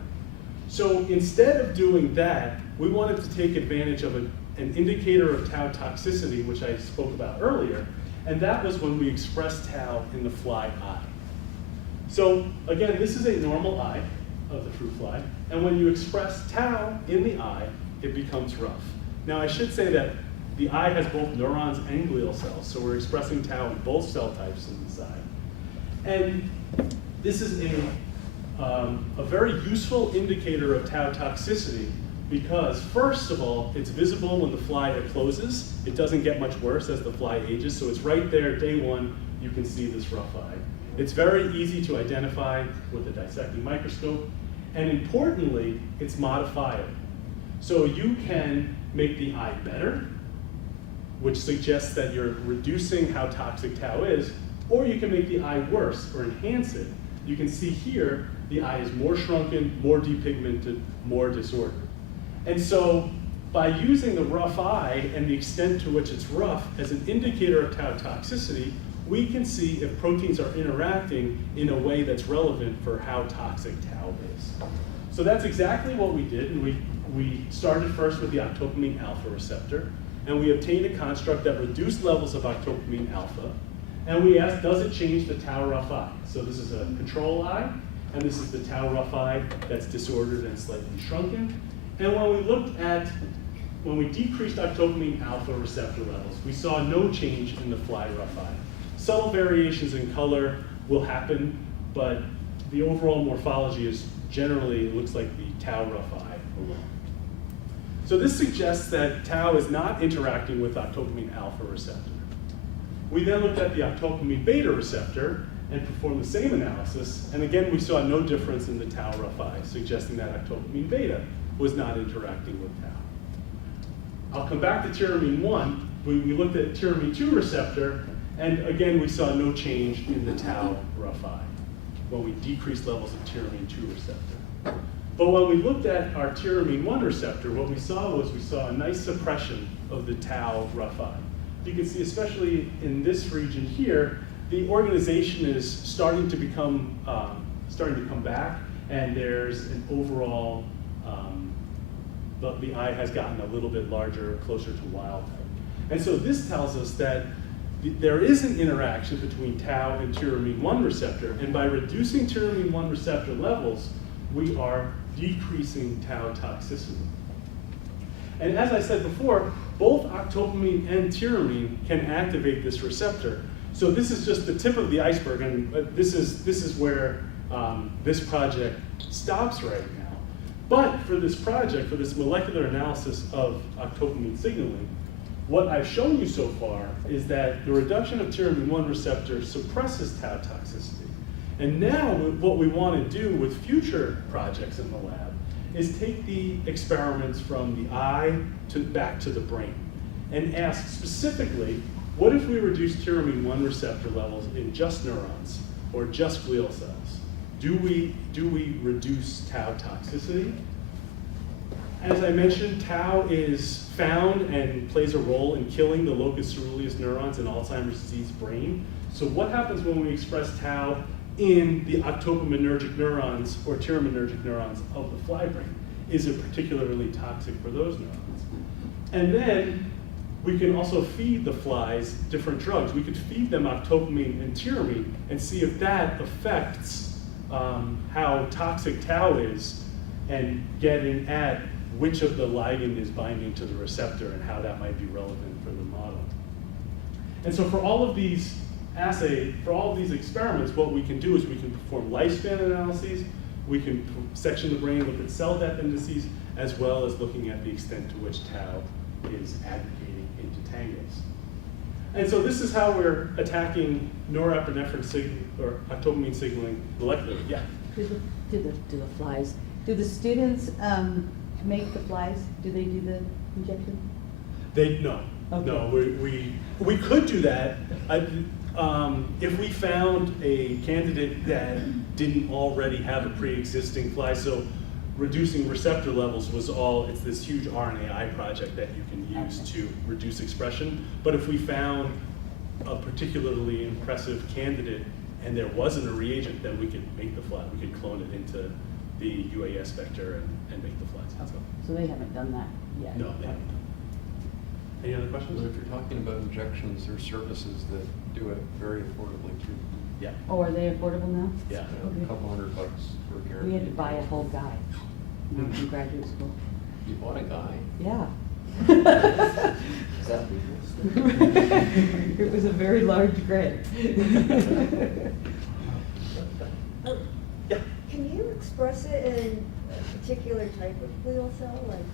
So instead of doing that, we wanted to take advantage of an indicator of tau toxicity, which I spoke about earlier, and that was when we expressed tau in the fly eye. So again, this is a normal eye of the fruit fly, and when you express tau in the eye, it becomes rough. Now I should say that the eye has both neurons and glial cells, so we're expressing tau in both cell types in this eye. And this is a very useful indicator of tau toxicity because, first of all, it's visible when the fly closes. It doesn't get much worse as the fly ages, so it's right there, day 1, you can see this rough eye. It's very easy to identify with a dissecting microscope, and importantly, it's modifiable. So you can make the eye better, which suggests that you're reducing how toxic tau is, or you can make the eye worse or enhance it. You can see here, the eye is more shrunken, more depigmented, more disordered. And so by using the rough eye and the extent to which it's rough as an indicator of tau toxicity, we can see if proteins are interacting in a way that's relevant for how toxic tau is. So that's exactly what we did, and we started first with the octopamine alpha receptor, and we obtained a construct that reduced levels of octopamine alpha, and we asked, does it change the tau rough eye? So this is a control eye, and this is the tau rough eye that's disordered and slightly shrunken. And when we decreased octopamine alpha receptor levels, we saw no change in the fly rough eye. Subtle variations in color will happen, but the overall morphology is generally, it looks like the tau rough eye alone. So this suggests that tau is not interacting with octopamine alpha receptor. We then looked at the octopamine beta receptor, and performed the same analysis, and again we saw no difference in the tau rough I, suggesting that octopamine beta was not interacting with tau. I'll come back to tyramine 1. We looked at tyramine 2 receptor, and again we saw no change in the tau rough I when we decreased levels of tyramine 2 receptor. But when we looked at our tyramine 1 receptor, what we saw a nice suppression of the tau rough I. You can see, especially in this region here, the organization is starting to come back, and there's an overall, the eye has gotten a little bit larger, closer to wild type. And so this tells us that there is an interaction between tau and tyramine 1 receptor, and by reducing tyramine 1 receptor levels, we are decreasing tau toxicity. And as I said before, both octopamine and tyramine can activate this receptor. So this is just the tip of the iceberg, and this is where this project stops right now. But for this project, for this molecular analysis of octopamine signaling, what I've shown you so far is that the reduction of tyramine 1 receptor suppresses tau toxicity. And now what we want to do with future projects in the lab is take the experiments from the eye back to the brain and ask specifically, what if we reduce tyramine 1 receptor levels in just neurons or just glial cells? Do we reduce tau toxicity? As I mentioned, tau is found and plays a role in killing the locus coeruleus neurons in Alzheimer's disease brain. So what happens when we express tau in the octopaminergic neurons or tyraminergic neurons of the fly brain? Is it particularly toxic for those neurons? And then we can also feed the flies different drugs. We could feed them octopamine and tyramine and see if that affects how toxic tau is, and getting at which of the ligand is binding to the receptor and how that might be relevant for the model. And so for all of these experiments, what we can do is we can perform lifespan analyses, we can section the brain, look at cell death indices, as well as looking at the extent to which tau is aggregating into tangles. And so this is how we're attacking norepinephrine or octopamine signaling molecularly. Yeah? Do the flies, do the students make the flies? Do they do the injection? No. Okay. No, we could do that. If we found a candidate that didn't already have a pre-existing fly, so reducing receptor levels was it's this huge RNAi project that you can use to reduce expression. But if we found a particularly impressive candidate and there wasn't a reagent, then we could make the fly. We could clone it into the UAS vector and make the flies. So they haven't done that yet? No, they haven't. Any other questions? But if you're talking about injections, there's services that do it very affordably too. Yeah. Oh, are they affordable now? Yeah. A couple $100 for a guarantee. We had to buy a whole guy from graduate school. You bought a guy. Yeah. Is that legal? It was a very large grant. Yeah. Can you express it in a particular type of glial cell, like,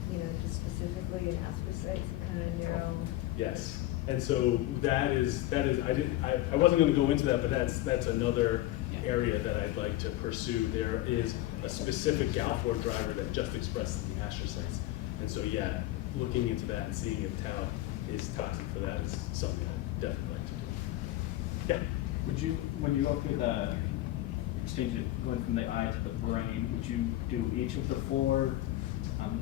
just specifically in astrocytes and kind of narrow? Yes. And so that is I wasn't going to go into that, but that's another area that I'd like to pursue. There is a specific GAL4 driver that just expresses the astrocytes. And so yeah, looking into that and seeing if tau is toxic for that is something I'd definitely like to do. Yeah. Would you, when you go through the exchange going from the eye to the brain, would you do each of the four,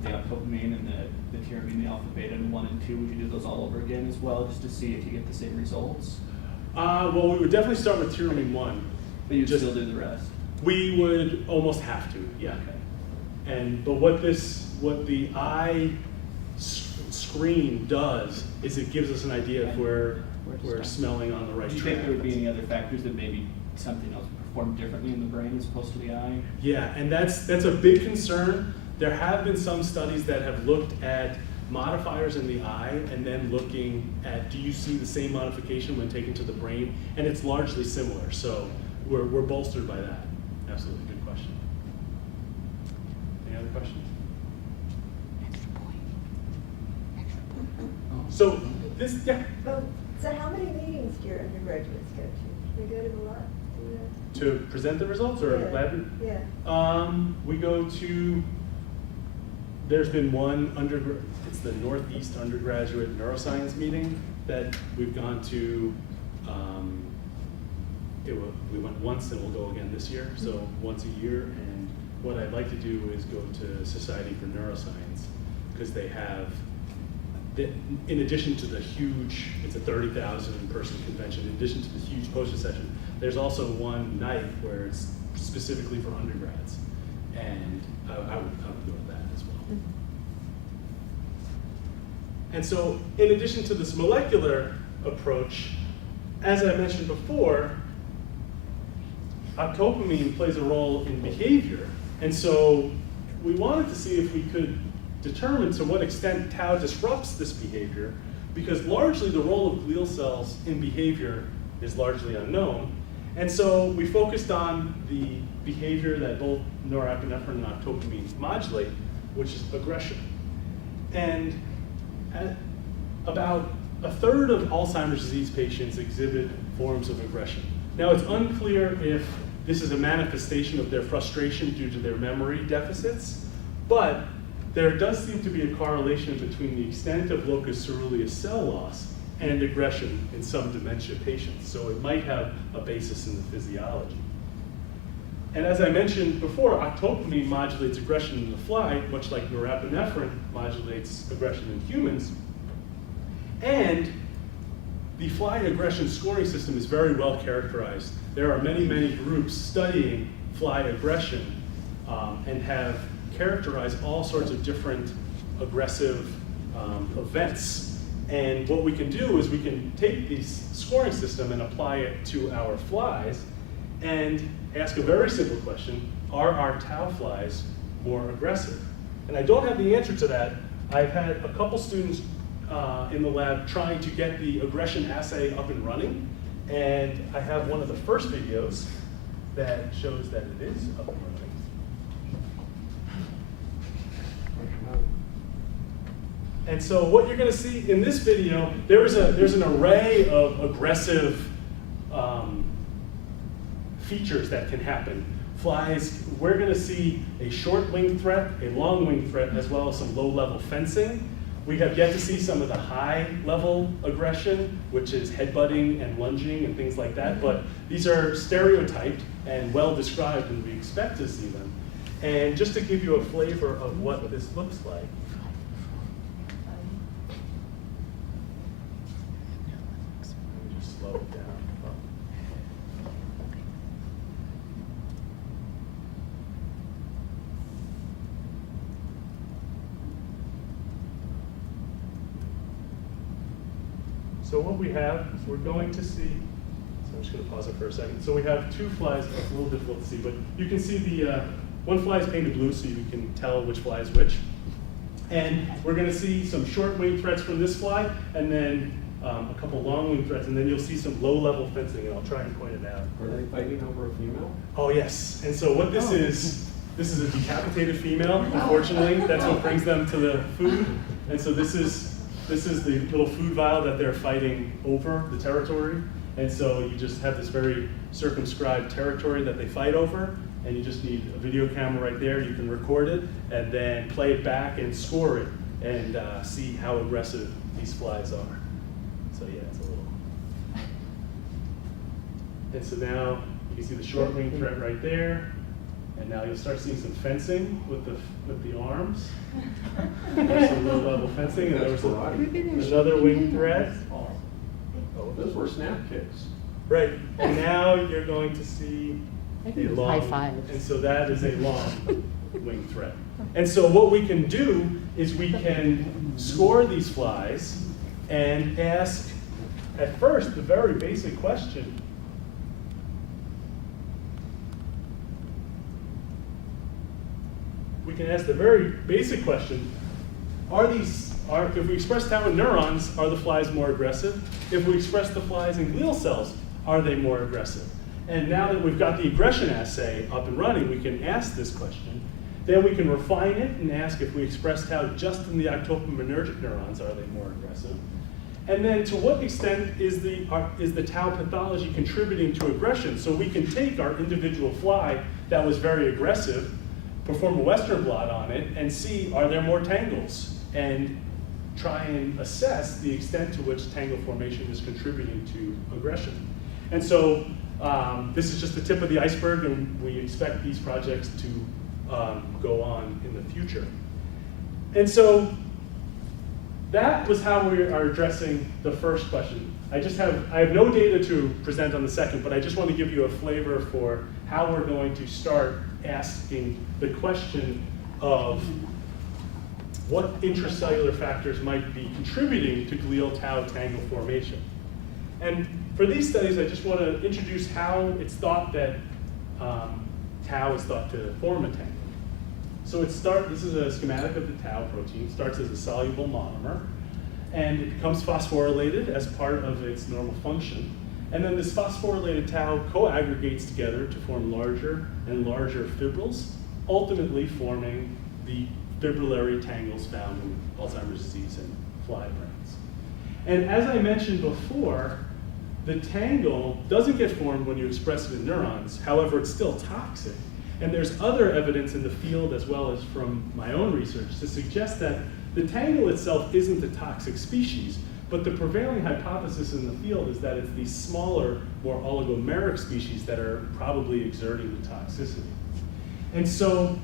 the octopamine and the tyramine, the alpha beta, and 1 and 2? Would you do those all over again as well, just to see if you get the same results? Well, we would definitely start with tyramine 1. But you'd still do the rest? We would almost have to, yeah. Okay. But what the eye screen does is it gives us an idea of where we're smelling on the right track. Do you think there would be any other factors that maybe something else performed differently in the brain as opposed to the eye? Yeah, and that's a big concern. There have been some studies that have looked at modifiers in the eye and then looking at, do you see the same modification when taken to the brain? And it's largely similar, so we're bolstered by that. Absolutely, good question. Any other questions? So this, yeah. So how many meetings do your undergraduates go to? Do they go to a lot? do To present the results or that? lab? Yeah. We go to, there's been one it's the Northeast undergraduate neuroscience meeting that we've gone to. We went once and we'll go again this year, so once a year. And what I'd like to do is go to Society for Neuroscience, because they have, in addition to the huge, it's a 30,000 person convention, in addition to the huge poster session, there's also one night where it's specifically for undergrads. And I would go to that as well. And so, in addition to this molecular approach, as I mentioned before, octopamine plays a role in behavior. And so we wanted to see if we could determine to what extent tau disrupts this behavior, because largely the role of glial cells in behavior is largely unknown. And so we focused on the behavior that both norepinephrine and octopamine modulate, which is aggression. And about a third of Alzheimer's disease patients exhibit forms of aggression. Now, it's unclear if this is a manifestation of their frustration due to their memory deficits, but there does seem to be a correlation between the extent of locus coeruleus cell loss and aggression in some dementia patients. So it might have a basis in the physiology. And as I mentioned before, octopamine modulates aggression in the fly, much like norepinephrine modulates aggression in humans. And the fly aggression scoring system is very well characterized. There are many, many groups studying fly aggression and have characterized all sorts of different aggressive events. And what we can do is we can take this scoring system and apply it to our flies and ask a very simple question: are our tau flies more aggressive? And I don't have the answer to that. I've had a couple students in the lab trying to get the aggression assay up and running, and I have one of the first videos that shows that it is up and running. And so what you're going to see in this video, there's an array of aggressive features that can happen. Flies, we're going to see a short wing threat, a long wing threat, as well as some low-level fencing. We have yet to see some of the high-level aggression, which is headbutting and lunging and things like that, but these are stereotyped and well-described, and we expect to see them. And just to give you a flavor of what this looks like, let me just slow it down. So what we have, we're going to see, so I'm just going to pause it for a second. So we have two flies. It's a little difficult to see, but you can see the one fly is painted blue, so you can tell which fly is which. And we're going to see some short wing threats from this fly, and then a couple long wing threats, and then you'll see some low-level fencing, and I'll try and point it out. Are they fighting over a female? Oh yes, and so what this is a decapitated female, unfortunately. That's what brings them to the food. And so this is the little food vial that they're fighting over, the territory. And so you just have this very circumscribed territory that they fight over, and you just need a video camera right there. You can record it and then play it back and score it and see how aggressive these flies are. So yeah, it's a little. And so now you can see the short wing threat right there. And now you'll start seeing some fencing with the arms. There's some low-level fencing, and there was another wing threat. Oh, those were snap kicks. Right, and now you're going to see a long, high fives. and so that is a long wing threat. And so what we can do is we can score these flies and ask, at first, the very basic question. We can ask the very basic question: if we express tau in neurons, are the flies more aggressive? If we express the flies in glial cells, are they more aggressive? And now that we've got the aggression assay up and running, we can ask this question. Then we can refine it and ask if we express tau just in the octopaminergic neurons, are they more aggressive? And then to what extent is the tau pathology contributing to aggression? So we can take our individual fly that was very aggressive, perform a Western blot on it, and see, are there more tangles? And try and assess the extent to which tangle formation is contributing to aggression. And so this is just the tip of the iceberg, and we expect these projects to go on in the future. And so that was how we are addressing the first question. I have no data to present on the second, but I just want to give you a flavor for how we're going to start asking the question of what intracellular factors might be contributing to glial tau tangle formation. And for these studies, I just want to introduce how it's thought that tau is thought to form a tangle. So this is a schematic of the tau protein. It starts as a soluble monomer, and it becomes phosphorylated as part of its normal function. And then this phosphorylated tau co-aggregates together to form larger and larger fibrils, ultimately forming the fibrillary tangles found in Alzheimer's disease and fly brains. And as I mentioned before, the tangle doesn't get formed when you express it in neurons. However, it's still toxic. And there's other evidence in the field, as well as from my own research, to suggest that the tangle itself isn't the toxic species, but the prevailing hypothesis in the field is that it's these smaller, more oligomeric species that are probably exerting the toxicity. And so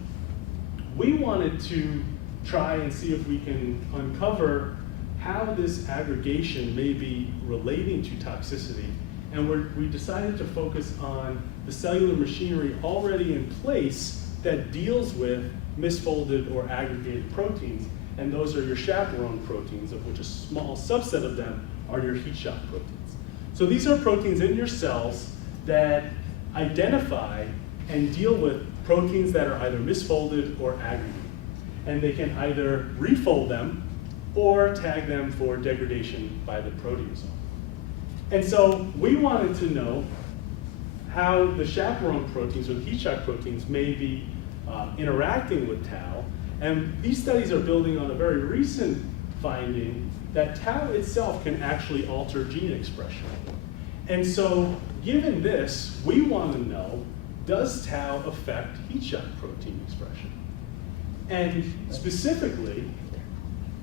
we wanted to try and see if we can uncover how this aggregation may be relating to toxicity. And we decided to focus on the cellular machinery already in place that deals with misfolded or aggregated proteins. And those are your chaperone proteins, of which a small subset of them are your heat shock proteins. So these are proteins in your cells that identify and deal with proteins that are either misfolded or aggregated. And they can either refold them or tag them for degradation by the proteasome. And so we wanted to know how the chaperone proteins or the heat shock proteins may be interacting with tau. And these studies are building on a very recent finding that tau itself can actually alter gene expression. And so given this, we want to know, does tau affect heat shock protein expression? And specifically,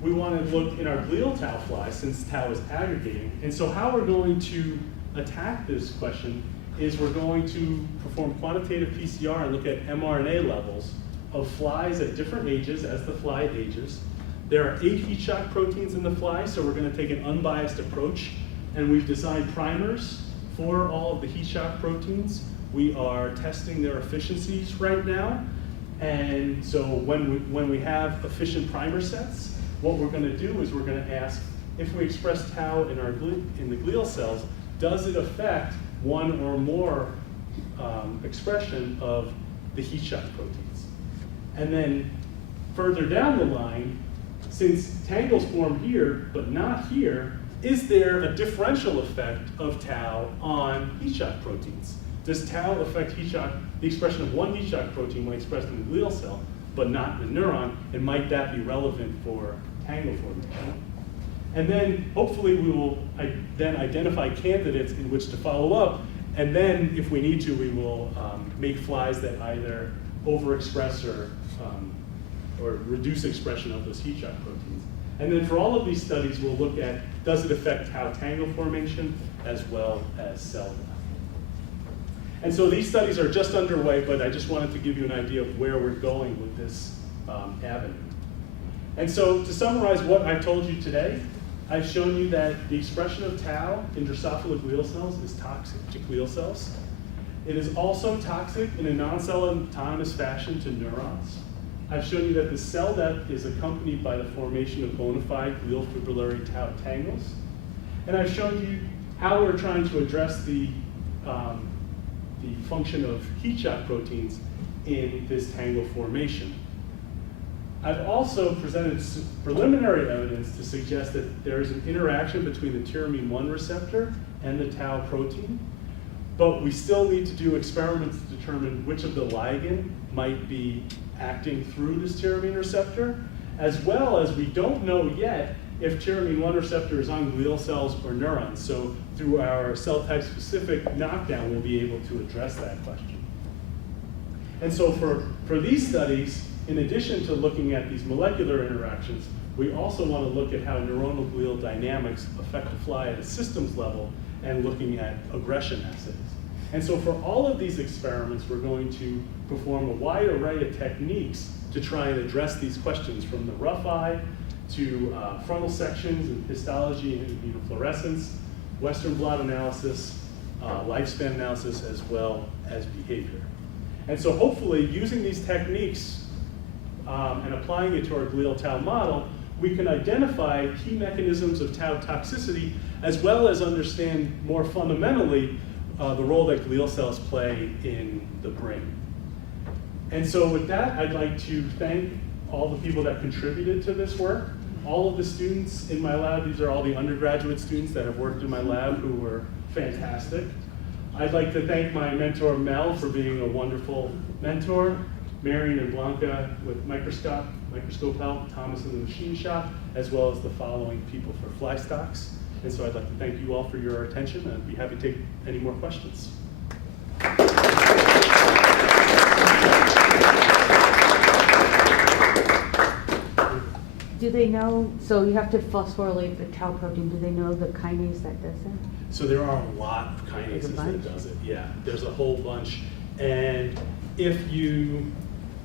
we want to look in our glial tau flies, since tau is aggregating. And so how we're going to attack this question is we're going to perform quantitative PCR and look at mRNA levels of flies at different ages as the fly ages. There are 8 heat shock proteins in the fly, so we're going to take an unbiased approach. And we've designed primers for all of the heat shock proteins. We are testing their efficiencies right now. And so when we have efficient primer sets, what we're going to do is we're going to ask, if we express tau in the glial cells, does it affect one or more expression of the heat shock proteins? And then further down the line, since tangles form here but not here, is there a differential effect of tau on heat shock proteins? Does tau affect the expression of one heat shock protein when expressed in the glial cell, but not in the neuron? And might that be relevant for tangle formation? And then hopefully we will then identify candidates in which to follow up. And then if we need to, we will make flies that either overexpress or reduce expression of those heat shock proteins. And then for all of these studies, we'll look at, does it affect tau tangle formation as well as cell death? And so these studies are just underway, but I just wanted to give you an idea of where we're going with this avenue. And so to summarize what I've told you today, I've shown you that the expression of tau in Drosophila glial cells is toxic to glial cells. It is also toxic in a non-cell autonomous fashion to neurons. I've shown you that the cell death is accompanied by the formation of bona fide glial fibrillary tau tangles. And I've shown you how we're trying to address the function of heat shock proteins in this tangle formation. I've also presented preliminary evidence to suggest that there is an interaction between the tyramine 1 receptor and the tau protein, but we still need to do experiments to determine which of the ligand might be acting through this tyramine receptor, as well as we don't know yet if tyramine 1 receptor is on glial cells or neurons. So through our cell type specific knockdown, we'll be able to address that question. And so for these studies, in addition to looking at these molecular interactions, we also want to look at how neuronal glial dynamics affect the fly at a systems level and looking at aggression assays. And so for all of these experiments, we're going to perform a wide array of techniques to try and address these questions, from the rough eye to frontal sections and histology and immunofluorescence, Western blot analysis, lifespan analysis, as well as behavior. And so hopefully, using these techniques and applying it to our glial tau model, we can identify key mechanisms of tau toxicity, as well as understand more fundamentally the role that glial cells play in the brain. And so with that, I'd like to thank all the people that contributed to this work, all of the students in my lab. These are all the undergraduate students that have worked in my lab who were fantastic. I'd like to thank my mentor, Mel, for being a wonderful mentor, Marion and Blanca with microscope help, Thomas in the machine shop, as well as the following people for fly stocks. And so I'd like to thank you all for your attention, and I'd be happy to take any more questions. Do they know, so you have to phosphorylate the tau protein, do they know the kinase that does that? So there are a lot of There's a kinases bunch? that does it. Yeah, there's a whole bunch. And if you,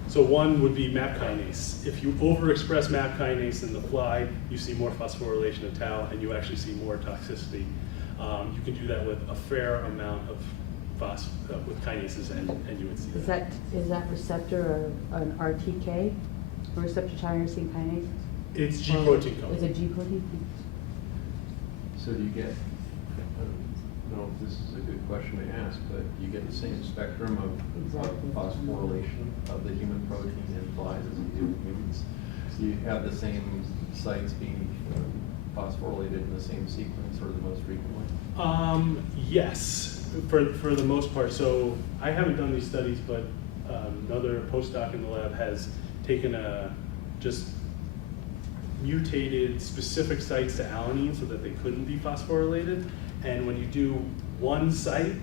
so one would be MAP kinase. If you overexpress MAP kinase in the fly, you see more phosphorylation of tau, and you actually see more toxicity. You can do that with a fair amount of with kinases, and you would see that. Is that receptor an RTK, a receptor tyrosine kinase? It's G protein code. Is it G protein? So do you get, I don't know if this is a good question to ask, but you get the same spectrum of Exactly. phosphorylation of the human protein in flies as you do in humans? So you have the same sites being phosphorylated in the same sequence or the most frequently? Yes, for the most part. So I haven't done these studies, but another postdoc in the lab has taken just mutated specific sites to alanine so that they couldn't be phosphorylated. And when you do one site,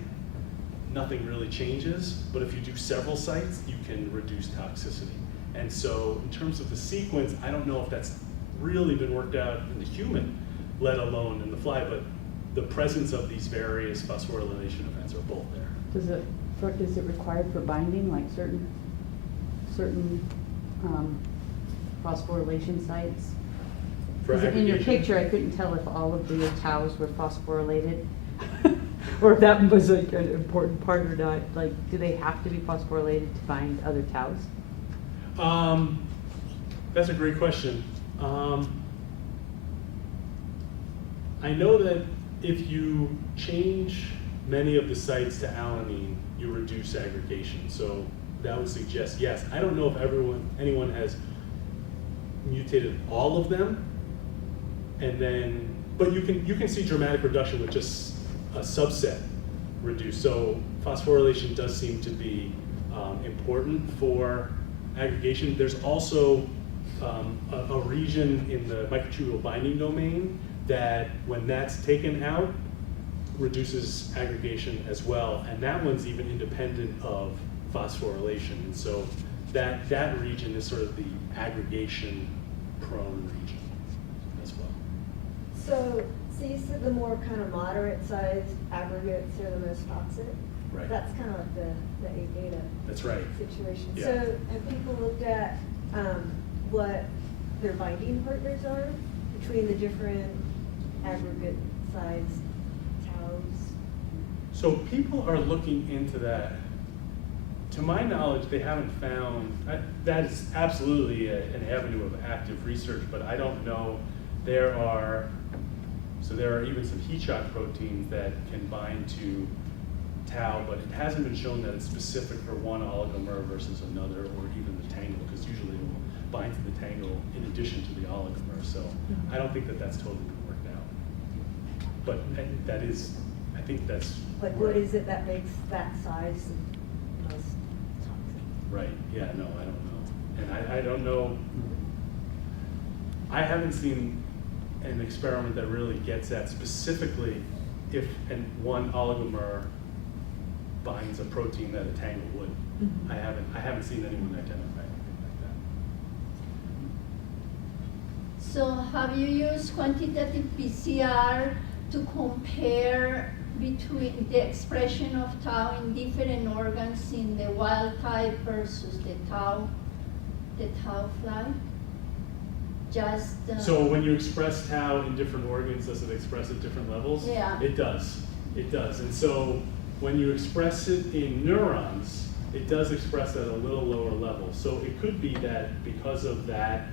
nothing really changes. But if you do several sites, you can reduce toxicity. And so in terms of the sequence, I don't know if that's really been worked out in the human, let alone in the fly, but the presence of these various phosphorylation events are both there. Is it required for binding, like certain phosphorylation sites? For Because in your aggregation? picture, I couldn't tell if all of the taus were phosphorylated, or if that was like an important part or not. Like, do they have to be phosphorylated to bind other taus? That's a great question. I know that if you change many of the sites to alanine, you reduce aggregation. So that would suggest yes. I don't know if anyone has mutated all of them, and then, but you can see dramatic reduction with just a subset reduced. So phosphorylation does seem to be important for aggregation. There's also a region in the microtubule binding domain that, when that's taken out, reduces aggregation as well, and that one's even independent of phosphorylation. And so that region is sort of the aggregation prone region as well. So you said the more kind of moderate sized aggregates are the most toxic? Right. That's kind of like the A-beta That's right. situation. Yeah. So have people looked at what their binding partners are between the different aggregate sized taus? So people are looking into that. To my knowledge, they haven't found, that is absolutely an avenue of active research, but I don't know. There are even some heat shock proteins that can bind to tau, but it hasn't been shown that it's specific for one oligomer versus another, or even the tangle, because usually it will bind to the tangle in addition to the oligomer. So I don't think that that's totally been worked out. But that is, I think that's Like where- what is it that makes that size the most toxic? Right, yeah, no, I don't know. And I don't know, I haven't seen an experiment that really gets at specifically if one oligomer binds a protein that a tangle would. Mhm. I haven't seen anyone identify anything like that. So have you used quantitative PCR to compare between the expression of tau in different organs in the wild type versus the tau fly? Just So when you express tau in different organs, does it express at different levels? Yeah. It does. It does. And so when you express it in neurons, it does express at a little lower level. So it could be that because of that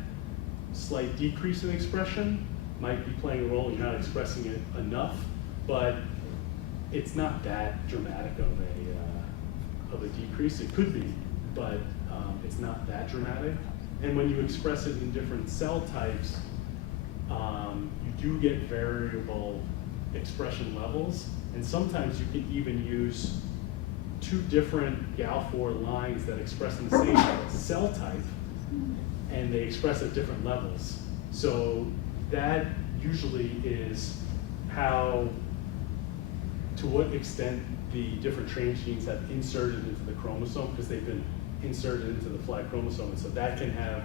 slight decrease in expression might be playing a role in not expressing it enough, but it's not that dramatic of a decrease. It could be, but it's not that dramatic. And when you express it in different cell types, you do get variable expression levels, and sometimes you can even use two different GAL4 lines that express in the same cell type, and they express at different levels. So that usually is how, to what extent the different transgenes have inserted into the chromosome, because they've been inserted into the fly chromosome. And so that can have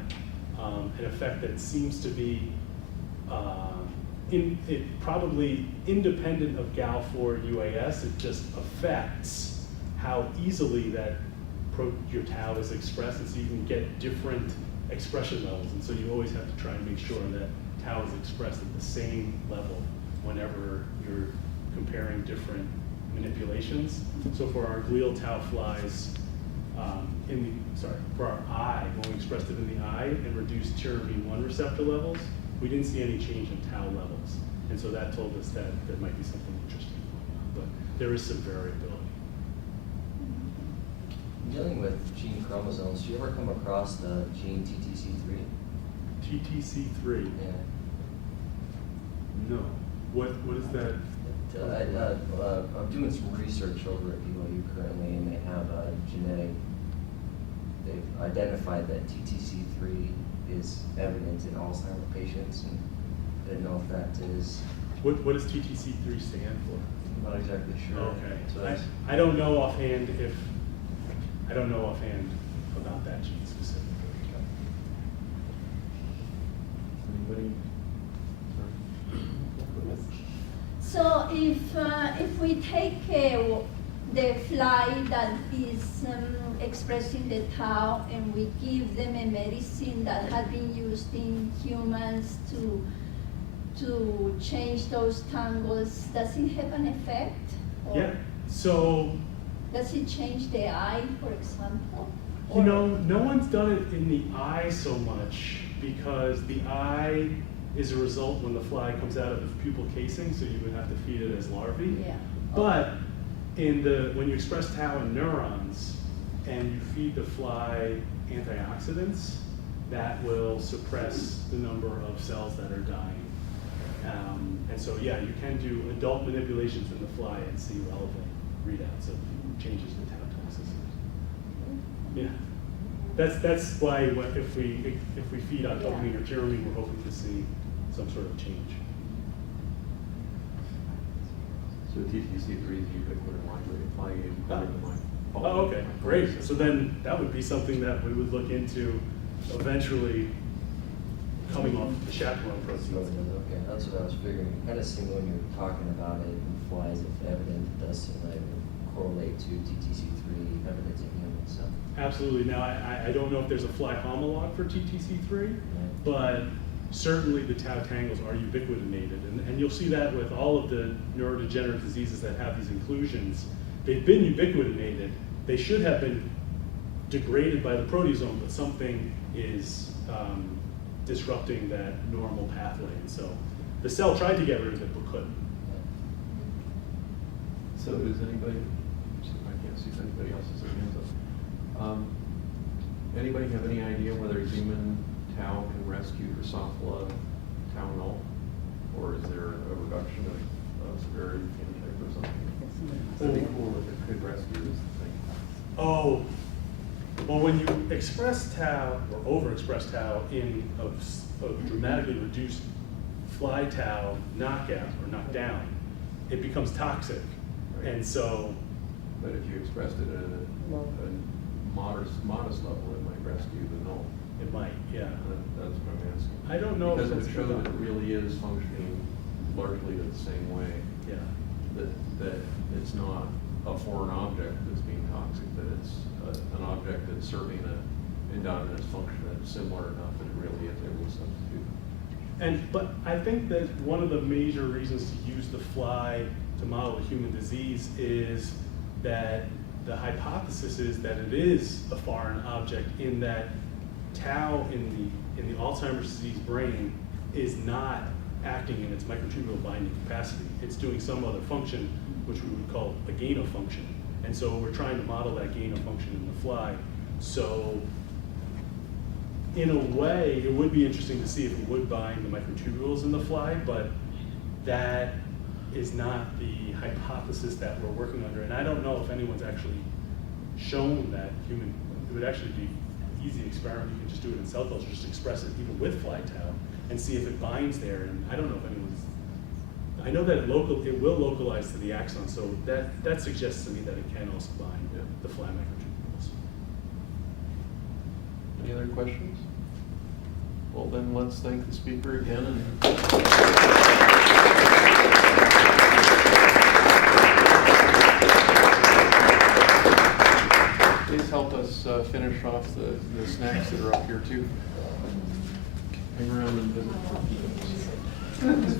an effect that seems to be probably independent of GAL4 UAS. It just affects how easily that your tau is expressed, and so you can get different expression levels. And so you always have to try and make sure that tau is expressed at the same level whenever you're comparing different manipulations. So for our glial tau flies, for our eye, when we expressed it in the eye and reduced tyramine 1 receptor levels, we didn't see any change in tau levels. And so that told us that there might be something interesting going on, but there is some variability. Dealing with gene chromosomes, do you ever come across the gene TTC3? TTC3? Yeah. No. What is that? I'm doing some research over at BYU currently, and they have a they've identified that TTC3 is evident in Alzheimer's patients, and I don't know if that is. What does TTC3 stand for? I'm not exactly sure. Okay. So I don't know offhand about that gene specifically. Anybody? So if we take the fly that is expressing the tau and we give them a medicine that had been used in humans to change those tangles, does it have an effect? Or Yeah. So, does it change the eye, for example? you know, no one's done it in the eye so much, because the eye is a result when the fly comes out of its pupal casing, so you would have to feed it as larvae. Yeah. But when you express tau in neurons and you feed the fly antioxidants, that will suppress the number of cells that are dying. And so, yeah, you can do adult manipulations in the fly and see relevant readouts of changes in tau toxicity. Yeah, that's why if we feed on dopamine or tyramine, we're hoping to see some sort of change. So TTC3 is ubiquitin modulated. Oh, okay, great. So then that would be something that we would look into eventually coming off the chaperone proteins. Okay, that's what I was figuring. It kind of seemed when you were talking about it in flies, if evident, it does seem like it would correlate to TTC3 evidence in humans. So. Absolutely. Now, I don't know if there's a fly homolog for TTC3, but certainly the tau tangles are ubiquitinated. And you'll see that with all of the neurodegenerative diseases that have these inclusions. They've been ubiquitinated. They should have been degraded by the proteasome, but something is disrupting that normal pathway. And so the cell tried to get rid of it, but couldn't. So does anybody, I can't see if anybody else has their hands up. Anybody have any idea whether human tau can rescue Drosophila tau null? Or is there a reduction of severity phenotype or something? That'd be cool if it could rescue this thing. Oh, well, when you express tau or overexpress tau in a dramatically reduced fly tau knockout or knockdown, it becomes toxic. Right. And so, But if you expressed it at a modest level, it might rescue the null. it might, yeah. That's what I'm asking. I don't know if Because it that's would show good that it enough. really is functioning largely the same way. Yeah. That it's not a foreign object that's being toxic, that it's an object that's serving an endogenous function that's similar enough that it really is able to substitute. But I think that one of the major reasons to use the fly to model a human disease is that the hypothesis is that it is a foreign object in that tau in the Alzheimer's disease brain is not acting in its microtubule binding capacity. It's doing some other function, which we would call a gain of function. And so we're trying to model that gain of function in the fly. So in a way, it would be interesting to see if it would bind the microtubules in the fly, but that is not the hypothesis that we're working under. And I don't know if anyone's actually shown that it would actually be an easy experiment. You can just do it in cell culture, just express it even with fly tau and see if it binds there. And I don't know if anyone's, I know that it will localize to the axon, so that suggests to me that it can also bind the fly microtubules. Any other questions? Well, then let's thank the speaker again. Please help us finish off the snacks that are up here too. Hang around and visit for peanuts.